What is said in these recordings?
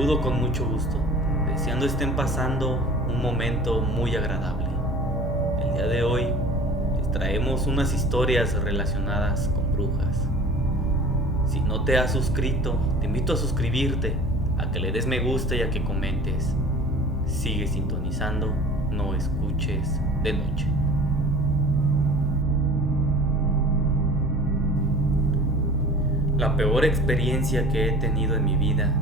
saludo con mucho gusto, deseando estén pasando un momento muy agradable. El día de hoy les traemos unas historias relacionadas con brujas. Si no te has suscrito, te invito a suscribirte, a que le des me gusta y a que comentes. Sigue sintonizando, no escuches de noche. La peor experiencia que he tenido en mi vida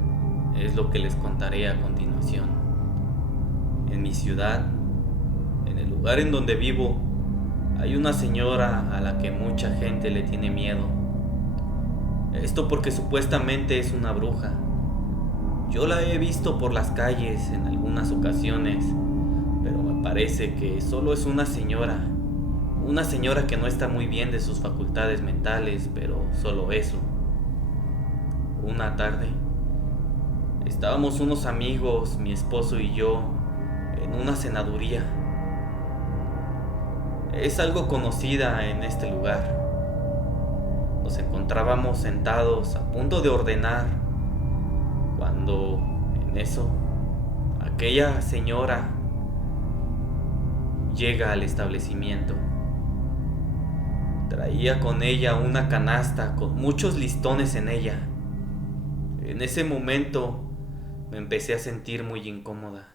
es lo que les contaré a continuación. En mi ciudad, en el lugar en donde vivo, hay una señora a la que mucha gente le tiene miedo. Esto porque supuestamente es una bruja. Yo la he visto por las calles en algunas ocasiones, pero me parece que solo es una señora que no está muy bien de sus facultades mentales, pero solo eso. Una tarde, estábamos unos amigos, mi esposo y yo, en una cenaduría. Es algo conocida en este lugar. Nos encontrábamos sentados a punto de ordenar, cuando en eso, aquella señora llega al establecimiento. Traía con ella una canasta con muchos listones en ella. En ese momento me empecé a sentir muy incómoda.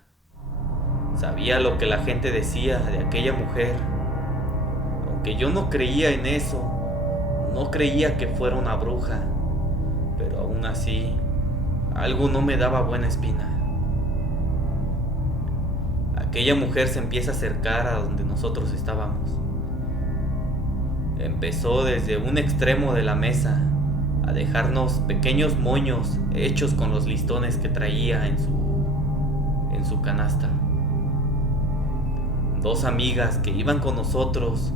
Sabía lo que la gente decía de aquella mujer. Aunque yo no creía en eso, no creía que fuera una bruja, pero aún así, algo no me daba buena espina. Aquella mujer se empieza a acercar a donde nosotros estábamos. Empezó desde un extremo de la mesa a dejarnos pequeños moños hechos con los listones que traía en su canasta. Dos amigas que iban con nosotros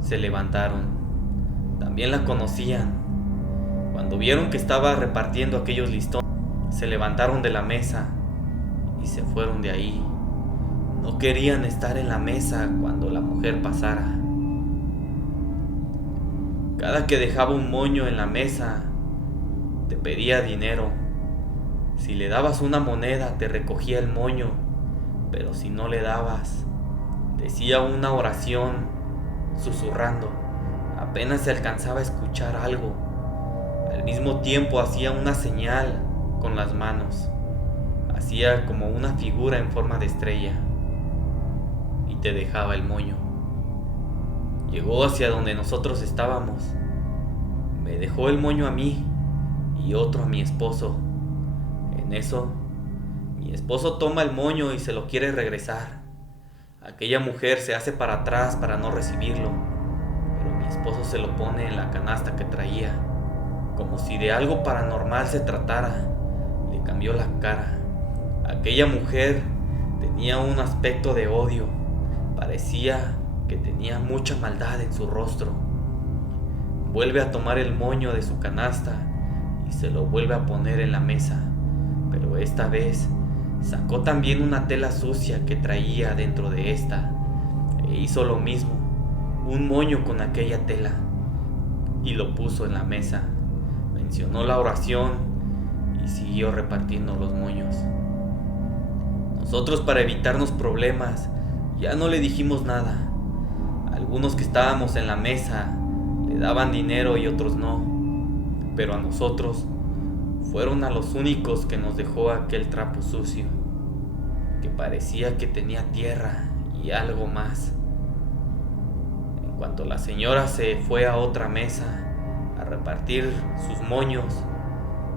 se levantaron. También la conocían. Cuando vieron que estaba repartiendo aquellos listones, se levantaron de la mesa y se fueron de ahí. No querían estar en la mesa cuando la mujer pasara. Cada que dejaba un moño en la mesa, te pedía dinero. Si le dabas una moneda, te recogía el moño, pero si no le dabas, decía una oración susurrando. Apenas se alcanzaba a escuchar algo. Al mismo tiempo hacía una señal con las manos. Hacía como una figura en forma de estrella y te dejaba el moño. Llegó hacia donde nosotros estábamos. Me dejó el moño a mí y otro a mi esposo. En eso, mi esposo toma el moño y se lo quiere regresar. Aquella mujer se hace para atrás para no recibirlo, pero mi esposo se lo pone en la canasta que traía. Como si de algo paranormal se tratara, le cambió la cara. Aquella mujer tenía un aspecto de odio. Parecía que tenía mucha maldad en su rostro. Vuelve a tomar el moño de su canasta y se lo vuelve a poner en la mesa, pero esta vez sacó también una tela sucia que traía dentro de esta e hizo lo mismo, un moño con aquella tela, y lo puso en la mesa. Mencionó la oración y siguió repartiendo los moños. Nosotros, para evitarnos problemas, ya no le dijimos nada. Algunos que estábamos en la mesa le daban dinero y otros no, pero a nosotros fueron a los únicos que nos dejó aquel trapo sucio, que parecía que tenía tierra y algo más. En cuanto la señora se fue a otra mesa a repartir sus moños,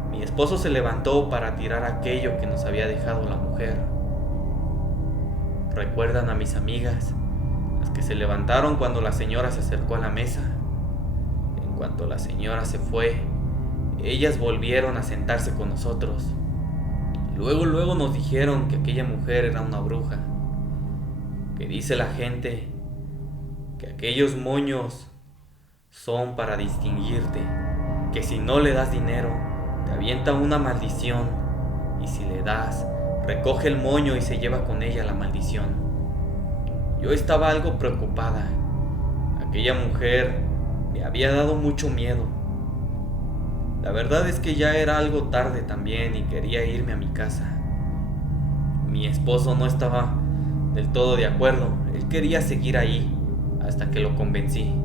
mi esposo se levantó para tirar aquello que nos había dejado la mujer. ¿Recuerdan a mis amigas? Las que se levantaron cuando la señora se acercó a la mesa. En cuanto la señora se fue, ellas volvieron a sentarse con nosotros. Luego nos dijeron que aquella mujer era una bruja, que dice la gente que aquellos moños son para distinguirte, que si no le das dinero, te avienta una maldición, y si le das, recoge el moño y se lleva con ella la maldición. Yo estaba algo preocupada. Aquella mujer me había dado mucho miedo. La verdad es que ya era algo tarde también y quería irme a mi casa. Mi esposo no estaba del todo de acuerdo. Él quería seguir ahí hasta que lo convencí.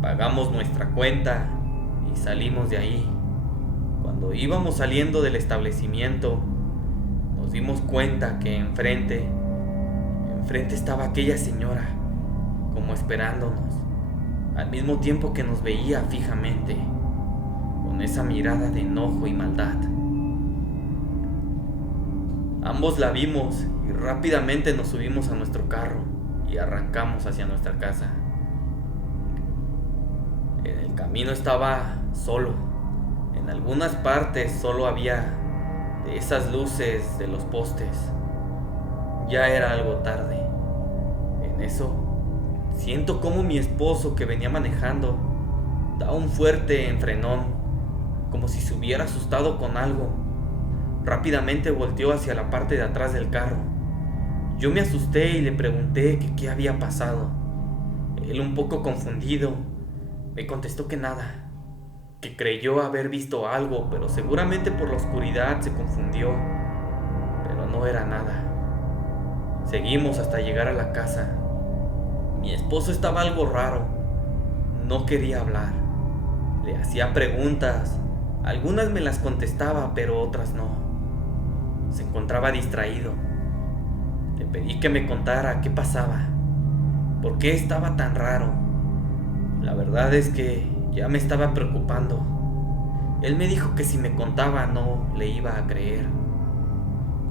Pagamos nuestra cuenta y salimos de ahí. Cuando íbamos saliendo del establecimiento, nos dimos cuenta que enfrente estaba aquella señora, como esperándonos, al mismo tiempo que nos veía fijamente, con esa mirada de enojo y maldad. Ambos la vimos y rápidamente nos subimos a nuestro carro y arrancamos hacia nuestra casa. En el camino estaba solo. En algunas partes solo había de esas luces de los postes. Ya era algo tarde. En eso, siento como mi esposo, que venía manejando, da un fuerte enfrenón, como si se hubiera asustado con algo. Rápidamente volteó hacia la parte de atrás del carro. Yo me asusté y le pregunté que qué había pasado. Él, un poco confundido, me contestó que nada, que creyó haber visto algo, pero seguramente por la oscuridad se confundió, pero no era nada. Seguimos hasta llegar a la casa. Mi esposo estaba algo raro, no quería hablar. Le hacía preguntas, algunas me las contestaba, pero otras no. Se encontraba distraído. Le pedí que me contara qué pasaba, por qué estaba tan raro. La verdad es que ya me estaba preocupando. Él me dijo que si me contaba no le iba a creer.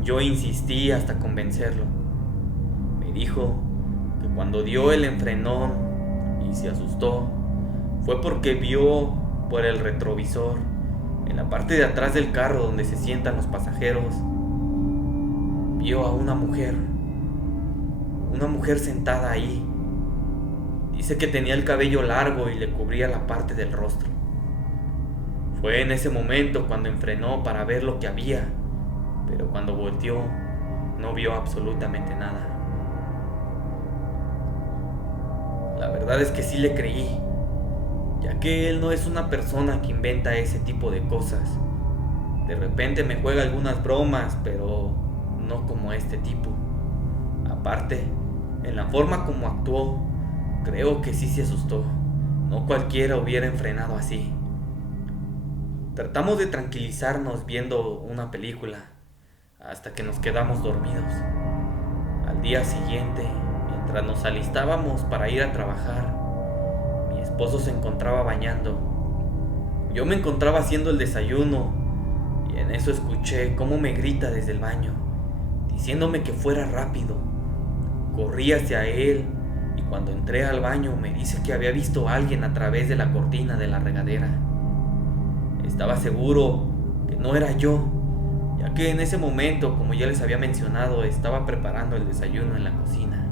Yo insistí hasta convencerlo. Me dijo que cuando dio el enfrenón y se asustó, fue porque vio por el retrovisor, en la parte de atrás del carro donde se sientan los pasajeros, vio a una mujer sentada ahí. Dice que tenía el cabello largo y le cubría la parte del rostro. Fue en ese momento cuando enfrenó para ver lo que había, pero cuando volteó no vio absolutamente nada. La verdad es que sí le creí, ya que él no es una persona que inventa ese tipo de cosas. De repente me juega algunas bromas, pero no como este tipo. Aparte, en la forma como actuó, creo que sí se asustó. No cualquiera hubiera enfrenado así. Tratamos de tranquilizarnos viendo una película hasta que nos quedamos dormidos. Al día siguiente, mientras nos alistábamos para ir a trabajar, mi esposo se encontraba bañando. Yo me encontraba haciendo el desayuno y en eso escuché cómo me grita desde el baño, diciéndome que fuera rápido. Corrí hacia él y cuando entré al baño me dice que había visto a alguien a través de la cortina de la regadera. Estaba seguro que no era yo, ya que en ese momento, como ya les había mencionado, estaba preparando el desayuno en la cocina.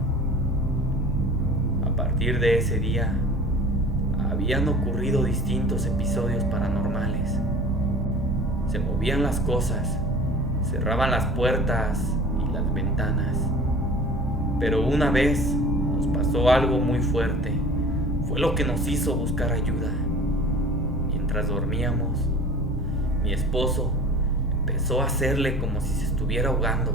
A partir de ese día, habían ocurrido distintos episodios paranormales. Se movían las cosas, cerraban las puertas y las ventanas. Pero una vez nos pasó algo muy fuerte. Fue lo que nos hizo buscar ayuda. Mientras dormíamos, mi esposo empezó a hacerle como si se estuviera ahogando.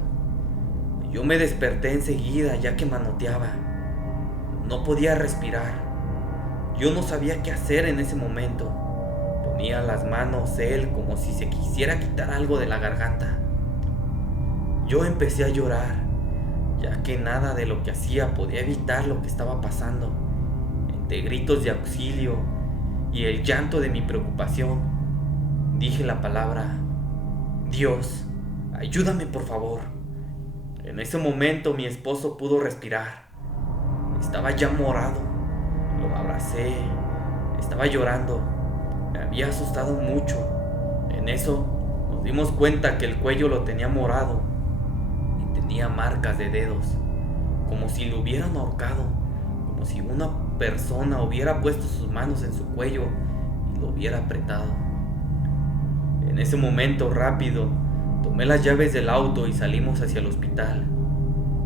Yo me desperté enseguida, ya que manoteaba. No podía respirar. Yo no sabía qué hacer en ese momento. Ponía las manos él como si se quisiera quitar algo de la garganta. Yo empecé a llorar, ya que nada de lo que hacía podía evitar lo que estaba pasando. Entre gritos de auxilio y el llanto de mi preocupación, dije la palabra: Dios, ayúdame por favor. En ese momento mi esposo pudo respirar. Estaba ya morado. Lo abracé. Estaba llorando. Me había asustado mucho. En eso nos dimos cuenta que el cuello lo tenía morado y tenía marcas de dedos, como si lo hubieran ahorcado, como si una persona hubiera puesto sus manos en su cuello y lo hubiera apretado. En ese momento rápido tomé las llaves del auto y salimos hacia el hospital.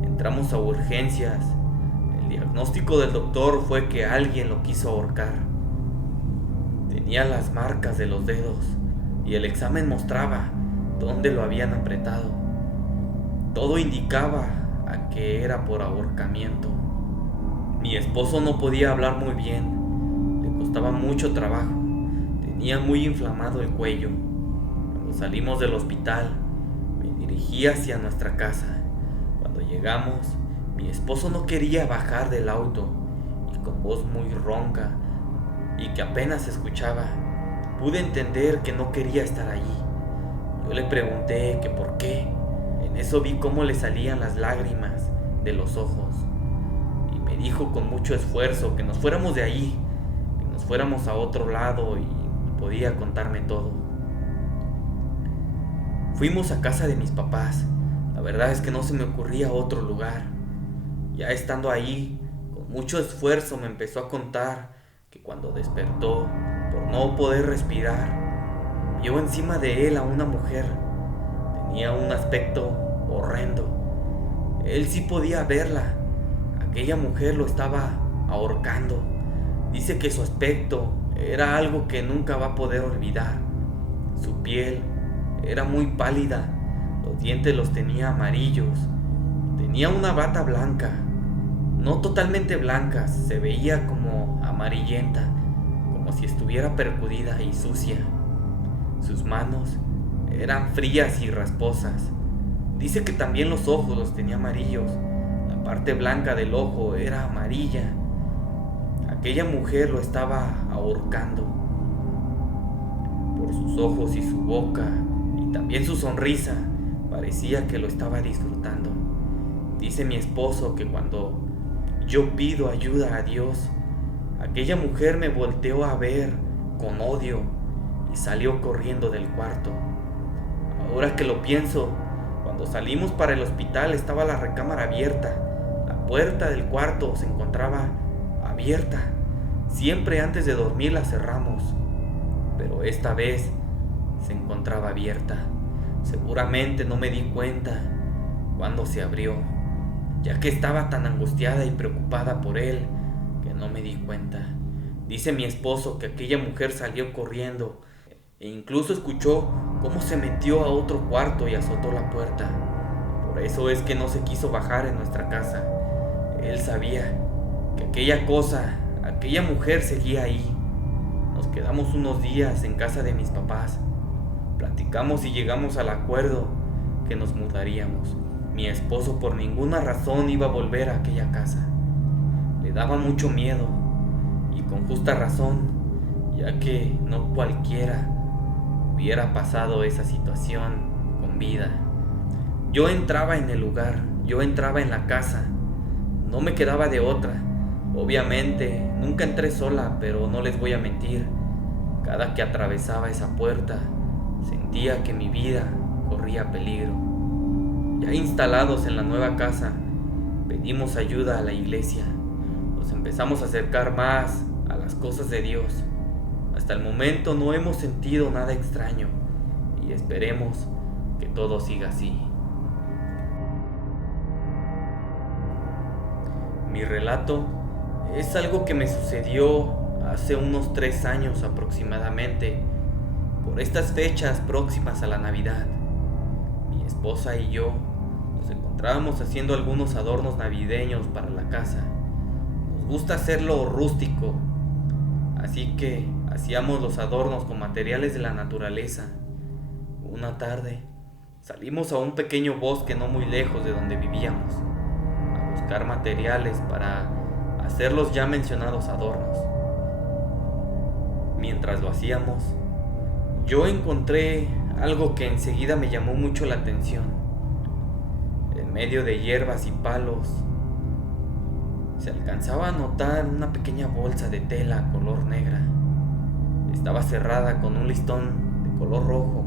Entramos a urgencias. El diagnóstico del doctor fue que alguien lo quiso ahorcar. tenía las marcas de los dedos y el examen mostraba dónde lo habían apretado. Todo indicaba a que era por ahorcamiento. Mi esposo no podía hablar muy bien, le costaba mucho trabajo, tenía muy inflamado el cuello. Cuando salimos del hospital, me dirigí hacia nuestra casa. Cuando llegamos, mi esposo no quería bajar del auto y con voz muy ronca y que apenas escuchaba, pude entender que no quería estar allí. Yo le pregunté que por qué. En eso vi cómo le salían las lágrimas de los ojos y me dijo con mucho esfuerzo que nos fuéramos de allí, que nos fuéramos a otro lado y podía contarme todo. Fuimos a casa de mis papás. La verdad es que no se me ocurría otro lugar. Ya estando ahí, con mucho esfuerzo me empezó a contar que cuando despertó, por no poder respirar, vio encima de él a una mujer. Tenía un aspecto horrendo. Él sí podía verla. Aquella mujer lo estaba ahorcando. Dice que su aspecto era algo que nunca va a poder olvidar. Su piel era muy pálida. Los dientes los tenía amarillos. Tenía una bata blanca. No totalmente blanca, se veía como amarillenta, como si estuviera percudida y sucia. Sus manos eran frías y rasposas. Dice que también los ojos los tenía amarillos. La parte blanca del ojo era amarilla. Aquella mujer lo estaba ahorcando. Por sus ojos y su boca, y también su sonrisa, parecía que lo estaba disfrutando. Dice mi esposo que cuando yo pido ayuda a Dios, aquella mujer me volteó a ver con odio y salió corriendo del cuarto. Ahora que lo pienso, cuando salimos para el hospital estaba la recámara abierta. La puerta del cuarto se encontraba abierta. Siempre antes de dormir la cerramos, pero esta vez se encontraba abierta. Seguramente no me di cuenta cuando se abrió, ya que estaba tan angustiada y preocupada por él que no me di cuenta. Dice mi esposo que aquella mujer salió corriendo e incluso escuchó cómo se metió a otro cuarto y azotó la puerta. Por eso es que no se quiso bajar en nuestra casa. Él sabía que aquella mujer seguía ahí. Nos quedamos unos días en casa de mis papás. Platicamos y llegamos al acuerdo que nos mudaríamos. Mi esposo por ninguna razón iba a volver a aquella casa. Le daba mucho miedo, y con justa razón, ya que no cualquiera hubiera pasado esa situación con vida. Yo entraba en el lugar, yo entraba en la casa, no me quedaba de otra. Obviamente, nunca entré sola, pero no les voy a mentir. Cada que atravesaba esa puerta, sentía que mi vida corría peligro. Ya instalados en la nueva casa, pedimos ayuda a la iglesia. Nos empezamos a acercar más a las cosas de Dios. Hasta el momento no hemos sentido nada extraño y esperemos que todo siga así. Mi relato es algo que me sucedió hace unos 3 años aproximadamente, por estas fechas próximas a la Navidad. Mi esposa y yo nos encontrábamos haciendo algunos adornos navideños para la casa. Nos gusta hacerlo rústico, así que hacíamos los adornos con materiales de la naturaleza. Una tarde salimos a un pequeño bosque no muy lejos de donde vivíamos, a buscar materiales para hacer los ya mencionados adornos. Mientras lo hacíamos, yo encontré algo que enseguida me llamó mucho la atención. En medio de hierbas y palos se alcanzaba a notar una pequeña bolsa de tela color negra. Estaba cerrada con un listón de color rojo.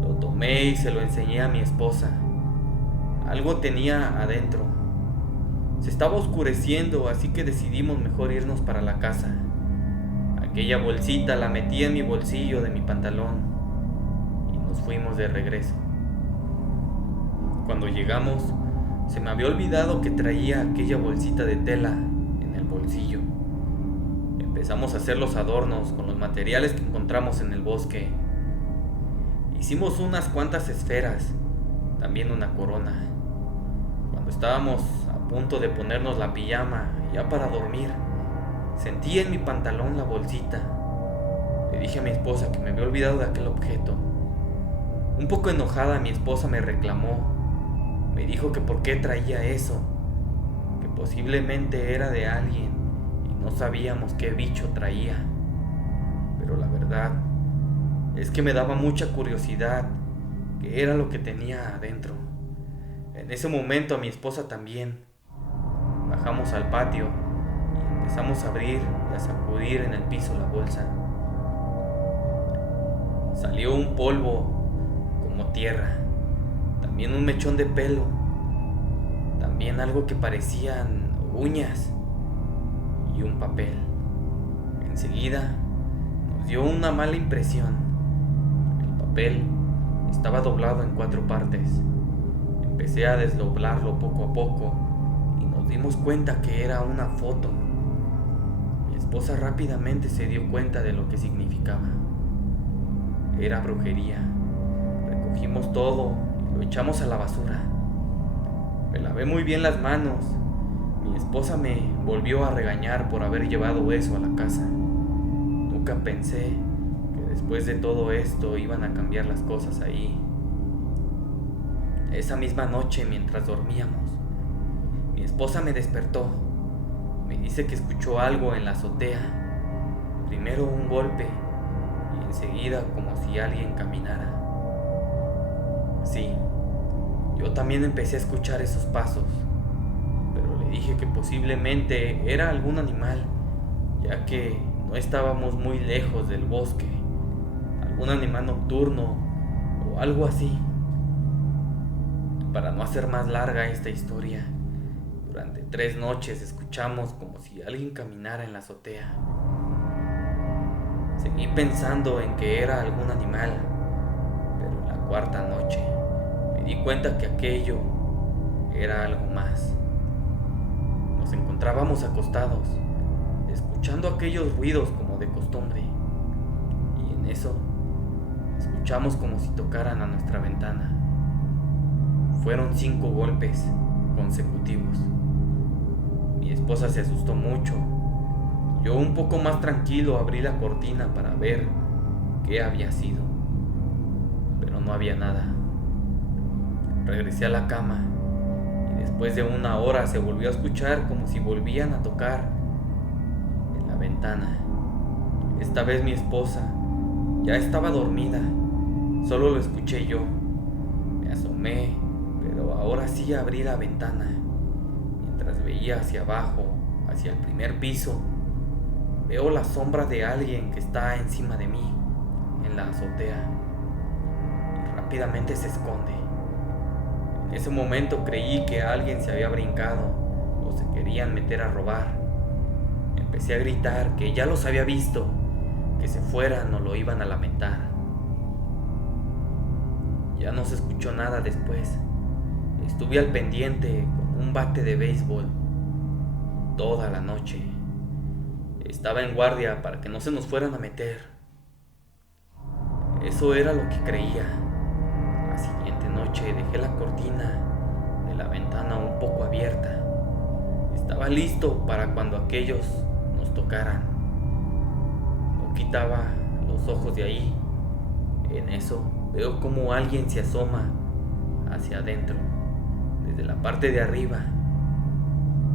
Lo tomé y se lo enseñé a mi esposa. Algo tenía adentro. Se estaba oscureciendo, así que decidimos mejor irnos para la casa. Aquella bolsita la metí en mi bolsillo de mi pantalón y nos fuimos de regreso. Cuando llegamos, se me había olvidado que traía aquella bolsita de tela en el bolsillo. empezamos a hacer los adornos con los materiales que encontramos en el bosque. Hicimos unas cuantas esferas, también una corona. Cuando estábamos a punto de ponernos la pijama ya para dormir, sentí en mi pantalón la bolsita. Le dije a mi esposa que me había olvidado de aquel objeto. Un poco enojada, mi esposa me reclamó. Me dijo que por qué traía eso, que posiblemente era de alguien y no sabíamos qué bicho traía. Pero la verdad es que me daba mucha curiosidad qué era lo que tenía adentro. En ese momento a mi esposa también. Bajamos al patio y empezamos a abrir y a sacudir en el piso la bolsa. Salió un polvo como tierra, también un mechón de pelo, también algo que parecían uñas y un papel. Enseguida nos dio una mala impresión. El papel estaba doblado en 4 partes. Empecé a desdoblarlo poco a poco y nos dimos cuenta que era una foto. Mi esposa rápidamente se dio cuenta de lo que significaba. Era brujería. Recogimos todo y lo echamos a la basura. Me lavé muy bien las manos. Mi esposa me volvió a regañar por haber llevado eso a la casa. Nunca pensé que después de todo esto iban a cambiar las cosas ahí. Esa misma noche, mientras dormíamos, mi esposa me despertó. Me dice que escuchó algo en la azotea. Primero un golpe y enseguida como si alguien caminara. Sí, yo también empecé a escuchar esos pasos, pero le dije que posiblemente era algún animal, ya que no estábamos muy lejos del bosque, algún animal nocturno o algo así. Para no hacer más larga esta historia, durante 3 noches escuchamos como si alguien caminara en la azotea. Seguí pensando en que era algún animal, pero en la 4ª noche me di cuenta que aquello era algo más. Nos encontrábamos acostados, escuchando aquellos ruidos como de costumbre, y en eso escuchamos como si tocaran a nuestra ventana. Fueron 5 golpes consecutivos. Mi esposa se asustó mucho. Yo, un poco más tranquilo, abrí la cortina para ver qué había sido, pero no había nada. Regresé a la cama y después de 1 hora se volvió a escuchar como si volvían a tocar en la ventana. Esta vez mi esposa ya estaba dormida, solo lo escuché yo. Me asomé, pero ahora sí abrí la ventana. Mientras veía hacia abajo, hacia el primer piso, veo la sombra de alguien que está encima de mí, en la azotea, y rápidamente se esconde. En ese momento creí que alguien se había brincado o se querían meter a robar. Empecé a gritar que ya los había visto, que se fueran o lo iban a lamentar. Ya no se escuchó nada después. Estuve al pendiente con un bate de béisbol toda la noche. Estaba en guardia para que no se nos fueran a meter. Eso era lo que creía. La siguiente noche dejé la cortina de la ventana un poco abierta. Estaba listo para cuando aquellos nos tocaran. No quitaba los ojos de ahí. En eso veo como alguien se asoma hacia adentro, desde la parte de arriba.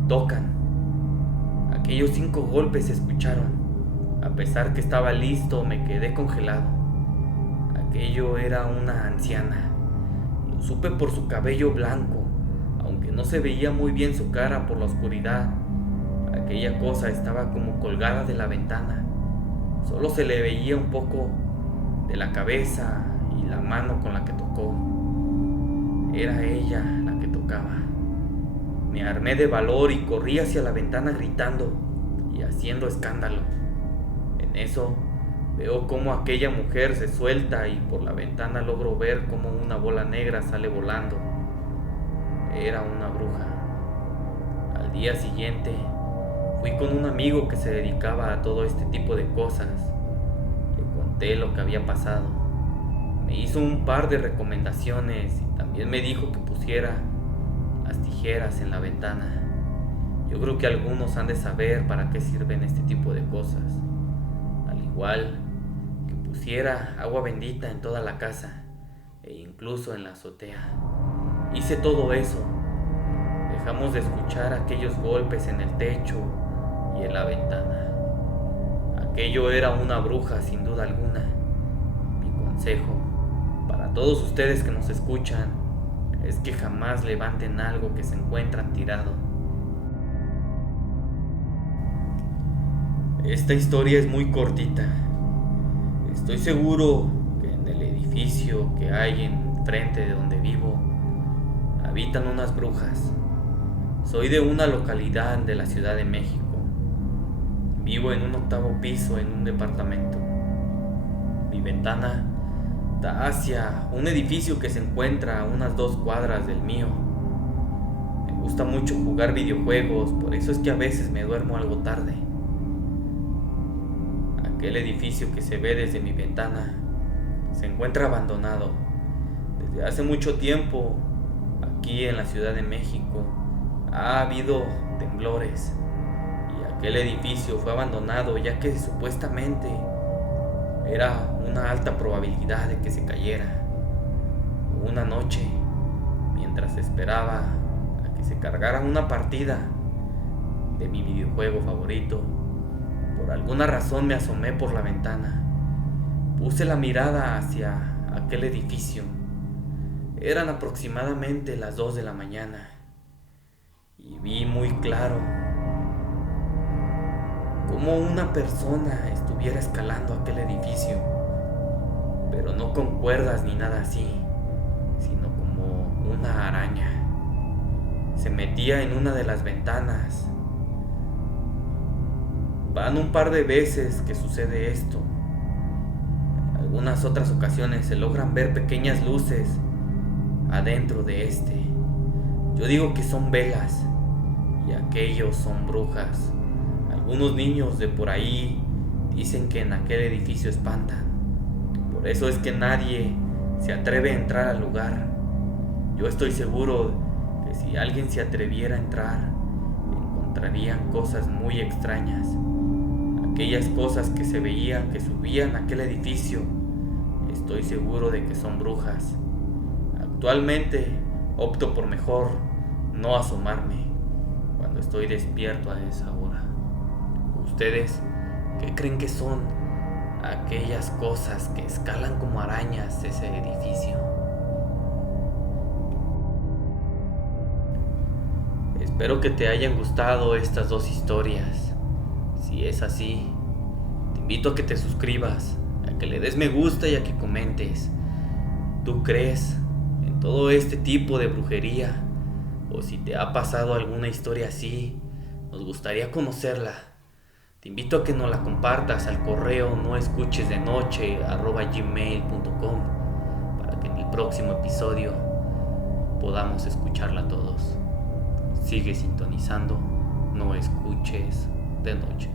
Tocan. Aquellos 5 golpes se escucharon. A pesar que estaba listo, me quedé congelado. Aquello era una anciana. Lo supe por su cabello blanco, aunque no se veía muy bien su cara por la oscuridad. Aquella cosa estaba como colgada de la ventana. Solo se le veía un poco de la cabeza y la mano con la que tocó. Era ella la que tocaba. Me armé de valor y corrí hacia la ventana gritando y haciendo escándalo. En eso veo cómo aquella mujer se suelta y por la ventana logro ver cómo una bola negra sale volando. Era una bruja. Al día siguiente Fui con un amigo que se dedicaba a todo este tipo de cosas. Le conté lo que había pasado. Me hizo un par de recomendaciones y también me dijo que pusiera las tijeras en la ventana. Yo creo que algunos han de saber para qué sirven este tipo de cosas. Al igual que pusiera agua bendita en toda la casa e incluso en la azotea. Hice todo eso. Dejamos de escuchar aquellos golpes en el techo y en la ventana. Aquello era una bruja sin duda alguna. Mi consejo para todos ustedes que nos escuchan es que jamás levanten algo que se encuentran tirado. Esta historia es muy cortita. Estoy seguro que en el edificio que hay enfrente de donde vivo habitan unas brujas. Soy de una localidad de la Ciudad de México. Vivo en un 8º piso en un departamento. Mi ventana da hacia un edificio que se encuentra a unas 2 cuadras del mío. Me gusta mucho jugar videojuegos, por eso es que a veces me duermo algo tarde. Aquel edificio que se ve desde mi ventana se encuentra abandonado. Desde hace mucho tiempo, aquí en la Ciudad de México, ha habido temblores y aquel edificio fue abandonado ya que supuestamente era una alta probabilidad de que se cayera. Una noche, mientras esperaba a que se cargara una partida de mi videojuego favorito, por alguna razón me asomé por la ventana. Puse la mirada hacia aquel edificio. Eran aproximadamente las 2 de la mañana y vi muy claro cómo una persona estuviera escalando aquel edificio, pero no con cuerdas ni nada así, sino como una araña. Se metía en una de las ventanas. Van un par de veces que sucede esto. En algunas otras ocasiones se logran ver pequeñas luces adentro de este. Yo digo que son velas y aquellos son brujas. Algunos niños de por ahí dicen que en aquel edificio espantan. Por eso es que nadie se atreve a entrar al lugar. Yo estoy seguro que si alguien se atreviera a entrar, encontrarían cosas muy extrañas. Aquellas cosas que se veían que subían a aquel edificio, estoy seguro de que son brujas. Actualmente opto por mejor no asomarme cuando estoy despierto a esa hora. ¿Ustedes qué creen que son aquellas cosas que escalan como arañas ese edificio? Espero que te hayan gustado estas 2 historias. Si es así, te invito a que te suscribas, a que le des me gusta y a que comentes. ¿Tú crees en todo este tipo de brujería? O si te ha pasado alguna historia así, nos gustaría conocerla. Te invito a que nos la compartas al correo noescuchesdenoche@gmail.com para que en el próximo episodio podamos escucharla todos. Sigue sintonizando, no escuches de noche.